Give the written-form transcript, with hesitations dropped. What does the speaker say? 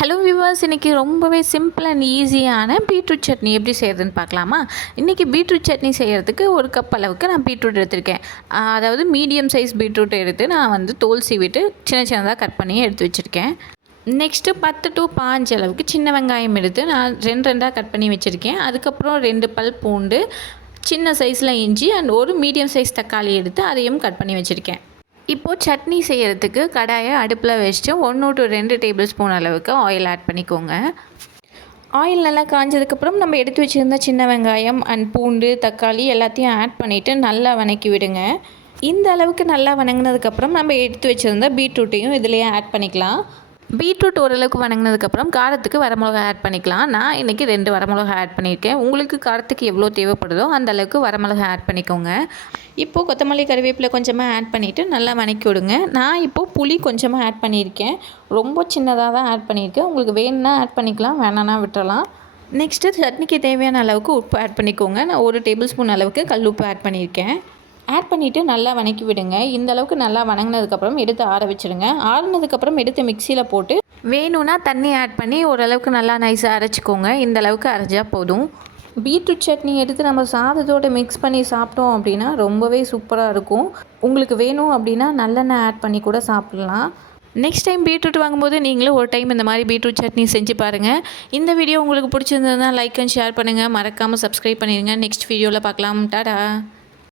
Hello viewers, இன்றைக்கி ரொம்பவே simple and ஈஸியான பீட்ரூட் சட்னி எப்படி செய்கிறதுன்னு பார்க்கலாமா? இன்றைக்கி பீட்ரூட் சட்னி செய்கிறதுக்கு ஒரு கப் அளவுக்கு நான் பீட்ரூட் எடுத்திருக்கேன். அதாவது மீடியம் சைஸ் பீட்ரூட் எடுத்து நான் தோல் சீவிட்டு சின்ன சின்னதாக கட் பண்ணி எடுத்து வச்சுருக்கேன். நெக்ஸ்ட்டு 10 to 15 அளவுக்கு சின்ன வெங்காயம் எடுத்து நான் ரெண்டாக கட் பண்ணி வச்சுருக்கேன். அதுக்கப்புறம் 2 பல் பூண்டு, சின்ன சைஸில் இஞ்சி அண்ட் ஒரு மீடியம் சைஸ் தக்காளி எடுத்து அதையும் கட் பண்ணி வச்சுருக்கேன். இப்போது சட்னி செய்கிறதுக்கு கடாயை அடுப்பில் வச்சுட்டு 1 to 2 டேபிள் ஸ்பூன் அளவுக்கு ஆயில் ஆட் பண்ணிக்கோங்க. ஆயில் நல்லா காஞ்சதுக்கப்புறம் நம்ம எடுத்து வச்சுருந்த சின்ன வெங்காயம் அண்ட் பூண்டு, தக்காளி எல்லாத்தையும் ஆட் பண்ணிவிட்டு நல்லா வதக்கி விடுங்க. இந்த அளவுக்கு நல்லா வதங்கினதுக்கப்புறம் நம்ம எடுத்து வச்சுருந்த பீட்ரூட்டையும் இதிலேயே ஆட் பண்ணிக்கலாம். பீட்ரூட் ஓரளவுக்கு வதங்கினதுக்கப்புறம் காரத்துக்கு வரமிளகா ஆட் பண்ணிக்கலாம். நான் இன்றைக்கி 2 வரமிளகா ஆட் பண்ணியிருக்கேன். உங்களுக்கு காரத்துக்கு எவ்வளோ தேவைப்படுதோ அந்த அளவுக்கு வரமிளகா ஆட் பண்ணிக்கோங்க. இப்போது கொத்தமல்லி, கறிவேப்பிலை கொஞ்சமாக ஆட் பண்ணிவிட்டு நல்லா வதக்கி விடுங்க. நான் இப்போது புளி கொஞ்சமாக ஆட் பண்ணியிருக்கேன். ரொம்ப சின்னதாக தான் ஆட் பண்ணியிருக்கேன். உங்களுக்கு வேணும்னா ஆட் பண்ணிக்கலாம், வேணான்னா விட்டுறலாம். நெக்ஸ்ட்டு சட்னிக்கு தேவையான அளவுக்கு உப்பு ஆட் பண்ணிக்கோங்க. நான் 1 டேபிள் ஸ்பூன் அளவுக்கு கல் உப்பு ஆட் பண்ணியிருக்கேன். ஆட் பண்ணிவிட்டு நல்லா வதக்கி விடுங்க. இந்த அளவுக்கு நல்லா வதங்கினதுக்கப்புறம் எடுத்து ஆற வச்சுருங்க. ஆறுனதுக்கப்புறம் எடுத்து மிக்சியில் போட்டு வேணும்னா தண்ணி ஆட் பண்ணி ஓரளவுக்கு நல்லா நைஸாக அரைச்சிக்கோங்க. இந்த அளவுக்கு அரைச்சா போதும். பீட்ரூட் சட்னி எடுத்து நம்ம சாதத்தோடு மிக்ஸ் பண்ணி சாப்பிட்டோம் அப்படின்னா ரொம்பவே சூப்பராக இருக்கும். உங்களுக்கு வேணும் அப்படின்னா நல்லெண்ணெய் ஆட் பண்ணி கூட சாப்பிட்லாம். நெக்ஸ்ட் டைம் பீட்ரூட் வாங்கும்போது நீங்களும் ஒரு டைம் இந்த மாதிரி பீட்ரூட் சட்னி செஞ்சு பாருங்கள். இந்த வீடியோ உங்களுக்கு பிடிச்சிருந்ததுன்னா லைக் அண்ட் ஷேர் பண்ணுங்கள். மறக்காமல் சப்ஸ்கிரைப் பண்ணிடுங்க. நெக்ஸ்ட் வீடியோவில் பார்க்கலாம். டாடா.